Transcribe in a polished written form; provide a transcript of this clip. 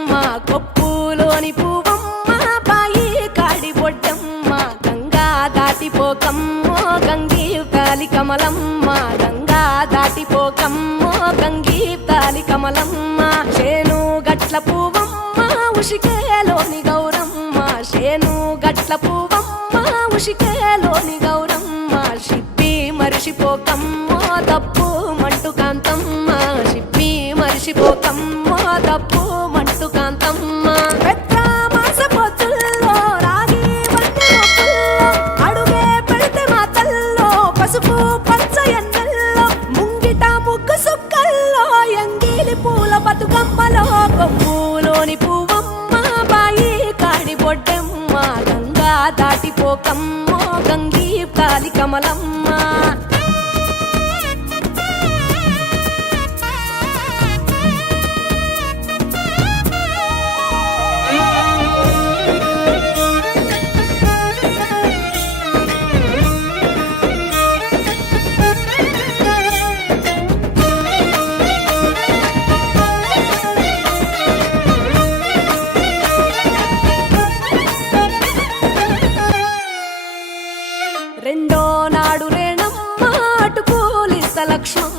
బొడ్డమ్మ కొప్పులోని పువ్వమ్మ బాయి కాడి బొడ్డమ్మ గంగా దాటిపోకమ్మో గంగీ తాలి కమలమ్మ గంగా దాటిపోకమ్మో గంగీ తాలి కమలమ్మ చేను గట్ల పువ్వమ్మ ఉషికేలోని గౌరమ్మ చేను గట్ల పువ్వమ్మ ఉషికేలోని గౌరమ్మ షిప్పి మరిషిపోకమ్మో తప్పు మంటు కాంతమ్మ షిప్పి మరిషిపోకమ్మో తప్పు మంటు కాంతమ్మ పెద్ద మాస పొత్తుల్లో రాగి వంటి మొక్కుల్లో అడుగే పెడితే మాతల్లో పసుపు పచ్చ ఎన్నెల్లో ముంగిట ముగ్గు సుక్కల్లో ఎంగిలి పూల బతుకమ్మలో కొమ్ములోని పువ్వమ్మ బాయి కాడి బొడ్డమ్మ గంగా దాటిపోకమ్మో గంగీ తాలి కమలమ్మ రెండో నాడు రేణమ్మ అటు పూలిస్త లక్ష్మమ్మ